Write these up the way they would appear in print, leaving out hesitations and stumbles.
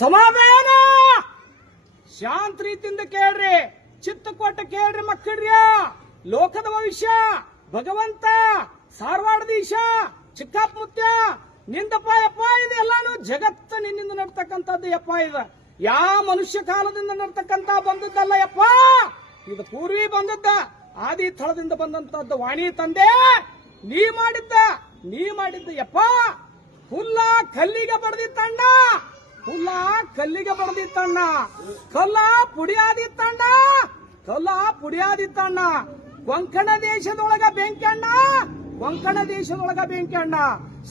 ಸಮಾಧಾನ ಶಾಂತ ರೀತಿಯಿಂದ ಕೇಳ್ರಿ, ಚಿತ್ತ ಕೊಟ್ಟ ಕೇಳ್ರಿ ಮಕ್ಕಳ್ರಿ. ಲೋಕದ ಭವಿಷ್ಯ ಭಗವಂತ ಸಾರವಾಡದೀಶ ಚಿಕ್ಕಪ್ಪ ಮುತ್ಯ ನಿಂದಪ್ಪ ಯಪ್ಪ ಇದೆಲ್ಲಾನು ಜಗತ್ತು ನಿನ್ನಿಂದ ನಡ್ತಕ್ಕಂಥದ್ದು ಯಪ್ಪ. ಇದು ಯಾವ ಮನುಷ್ಯ ಕಾಲದಿಂದ ನಡ್ತಕ್ಕಂತ ಬಂದದ್ದಲ್ಲ ಯಪ್ಪ, ಇದು ಪೂರ್ವಿ ಬಂದದ್ದ, ಆದಿ ಥಳದಿಂದ ಬಂದಂತದ್ದು ವಾಣಿ ತಂದೆ. ನೀ ಮಾಡಿದ್ದ ಯಪ್ಪ. ಹುಲ್ಲ ಕಲ್ಲಿಗೆ ಬಡದಿತ್ತಣ್ಣ, ಹುಲ್ಲ ಕಲ್ಲಿಗೆ ಬಡದಿತ್ತಣ್ಣ, ಕಲ್ಲ ಪುಡಿಯಾದಿತ್ತಣ್ಣ. ಕೊಂಕಣ ದೇಶದೊಳಗ ಬೆಂಕಣ್ಣ, ಕೊಂಕಣ ದೇಶದೊಳಗ ಬೆಂಕಣ್ಣ.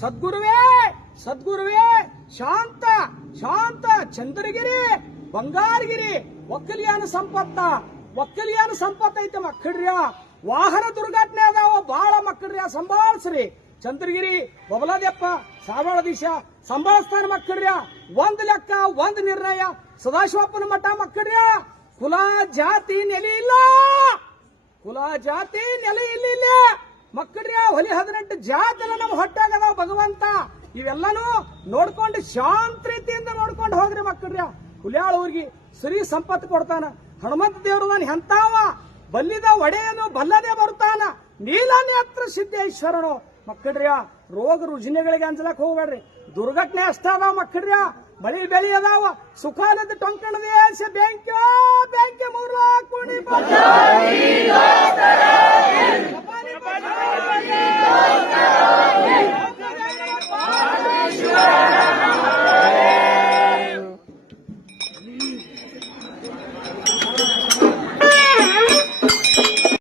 ಸದ್ಗುರುವೇ ಶಾಂತ ಚಂದ್ರಗಿರಿ ಬಂಗಾರಗಿರಿ ಒಕ್ಕಲಿಯಾನ ಸಂಪತ್ತ ಐತೆ ಮಕ್ಕಳ್ರಿ. ವಾಹನ ದುರ್ಘಟನೆ ಅದಾವ ಬಾಳ ಮಕ್ಕಳ್ರಿ, ಸಂಭಾಳಿಸ್ರಿ. ಚಂದ್ರಗಿರಿ ಬಬಲಾದ್ಯಪ್ಪ ಸಾರವಾಡದೀಶ ಸಂಭಾಳಿಸ್ತಾನ ಮಕ್ಕಳ್ರಿ. ಒಂದ್ ಲೆಕ್ಕ ಒಂದ್ ನಿರ್ಣಯ ಸದಾಶಿವಪ್ಪನ ಮಠ ಮಕ್ಕಳ್ರಿ. ಕುಲ ಜಾತಿ ನೆಲೆ ಇಲ್ಲ ಮಕ್ಕಳ್ರಿ. ಹೊಲಿ 18 ಜಾತಿ ನಮ್ಮ ಹೊಟ್ಟಾಗದಾವ ಭಗವಂತ. ಇವೆಲ್ಲಾನು ನೋಡ್ಕೊಂಡು ಶಾಂತ ರೀತಿಯಿಂದ ನೋಡ್ಕೊಂಡು ಹೋಗ್ರಿ ಮಕ್ಕಳ್ರಿ. ಹುಲಿಯಾಳ ಊರಿಗೆ ಸರಿ ಸಂಪತ್ತು ಕೊಡ್ತಾನ. ಹನುಮಂತ ದೇವರು ನಾನು ಎಂತಾವ ಬಲ್ಲಿದ ಒಡೆಯನು ಬಲ್ಲದೆ ಬರ್ತಾನ. ನೀಲನೇತ್ರ ಸಿದ್ದೇಶ್ವರನು ಮಕ್ಕಳ್ರಿ. ರೋಗ ರುಜಿನಗಳಿಗೆ ಅಂಜಲಕ್ ಹೋಗ್ಬೇಡ್ರಿ. ದುರ್ಘಟನೆ ಅಷ್ಟ ಅದಾವ ಮಕ್ಕಳ್ರಿ. ಮಳಿ ಬೆಳಿ ಅದಾವ. ಸುಖಾನದ ಟೊಂಕಣ ದೇಶ ಬೆಂಕಿ 3 ಕೋಟಿ